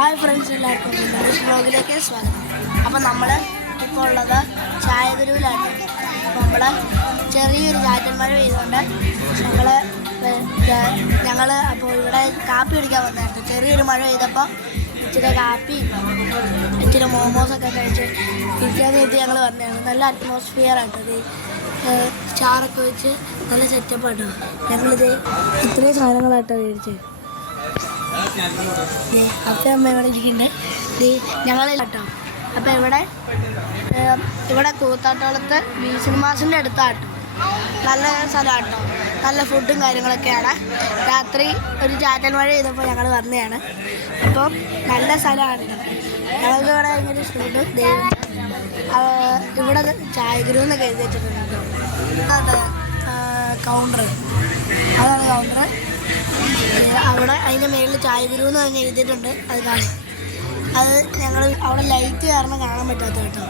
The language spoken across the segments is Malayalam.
ഹായ് ഫ്രണ്ട്സ്, എല്ലാവർക്കും വ്ലോഗിലേക്ക് സ്വാഗതം. അപ്പം നമ്മൾ ഇപ്പോൾ ഉള്ളത് ചായഗുരുവിലാണ്. അപ്പോൾ നമ്മൾ ചെറിയൊരു ചാറ്റൽ മഴ പെയ്തുകൊണ്ട് ഞങ്ങൾ അപ്പോൾ ഇവിടെ കാപ്പി കുടിക്കാൻ വന്നായിരുന്നു. ചെറിയൊരു മഴ പെയ്തപ്പോൾ ഇച്ചിരി കാപ്പി ഇച്ചിരി മോമോസൊക്കെ കഴിച്ച് ഇരിക്കാൻ വേണ്ടി ഞങ്ങൾ വന്നതാണ്. നല്ല അറ്റ്മോസ്ഫിയറായിട്ടത്, ചാറൊക്കെ വെച്ച് നല്ല സെറ്റപ്പാട്ടോ. ഞങ്ങളിത് ഇത്രയും സാധനങ്ങളായിട്ടാണ് മേടിച്ചത്. അപ്പം അമ്മ ഇവിടെ ഇരിക്കുന്നുണ്ട്. ഞങ്ങൾ കേട്ടോ. അപ്പം ഇവിടെ കൂത്താട്ടോളത്ത് ബി സിനിമാസിൻ്റെ അടുത്താട്ടോ. നല്ല സ്ഥലമാട്ടോ, നല്ല ഫുഡും കാര്യങ്ങളൊക്കെയാണ്. രാത്രി ഒരു ചാറ്റൽ മഴ ചെയ്തപ്പോൾ ഞങ്ങൾ വന്നതാണ്. അപ്പം നല്ല സ്ഥലമാണ്. ഞങ്ങൾക്ക് ഇവിടെ ഭയങ്കര ഇഷ്ടപ്പെട്ടു. ഇവിടെ ചായഗുരു എന്നൊക്കെ എഴുതി വെച്ചിട്ടുണ്ട്. കൗണ്ടർ, അതാണ് കൗണ്ടർ. അവിടെ അതിൻ്റെ മേളിൽ ചായഗുരു എന്ന് പറഞ്ഞ് എഴുതിയിട്ടുണ്ട്. അത് കാണും. അത് ഞങ്ങൾ അവിടെ ലൈറ്റ് കാരണം കാണാൻ പറ്റാത്ത കേട്ടോ.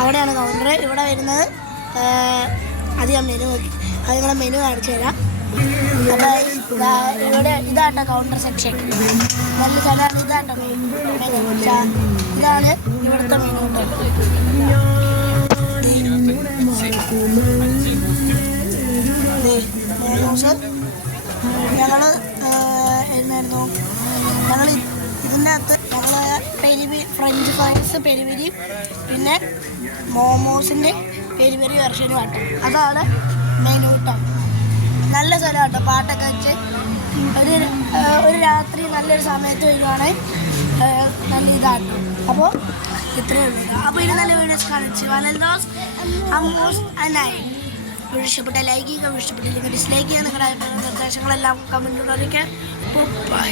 അവിടെയാണ് കൗണ്ടർ. ഇവിടെ വരുന്നത് അധികം മെനു നോക്കി അത് നിങ്ങളെ മെനു കാണിച്ചു തരാം. അപ്പോൾ ഇവിടെ ഇതാട്ടോ കൗണ്ടർ സെക്ഷൻ. നല്ല സ്ഥലമാണ്. ഇതാട്ടോ മെനു. ഇതാണ് ഇവിടുത്തെ മെനു. മോമോസ് ഞങ്ങൾ എന്നായിരുന്നു ഞങ്ങൾ ഇതിൻ്റെ അകത്ത് ഫ്രഞ്ച് ഫ്രൈസ് പെരിപെരി, പിന്നെ മോമോസിൻ്റെ പെരിപെരി വെർഷനും ആട്ടോ. അതാണ് മെനു കേട്ടോ. നല്ല സ്ഥലം കേട്ടോ. പാട്ടൊക്കെ വെച്ച് ഒരു രാത്രി നല്ലൊരു സമയത്ത് വരുവാണെങ്കിൽ നല്ല ഇതാട്ടോ. അപ്പോൾ ഇത്രയേ ഉള്ളൂ. അപ്പോൾ ഇനി നല്ല വീഡിയോസ് കാണിച്ചു വലൽദോസ് അമ്മോസ് അനായി. ഇഷ്ടപ്പെട്ട ലൈക്ക് ചെയ്യുക, ഇഷ്ടപ്പെട്ടില്ലെങ്കിൽ ഡിസ്ലൈക്ക് ചെയ്യുക. നിങ്ങളുടെ നിർദ്ദേശങ്ങളെല്ലാം കമൻറ്റിലൂടെ അറിയിക്കാൻ. ബൈ.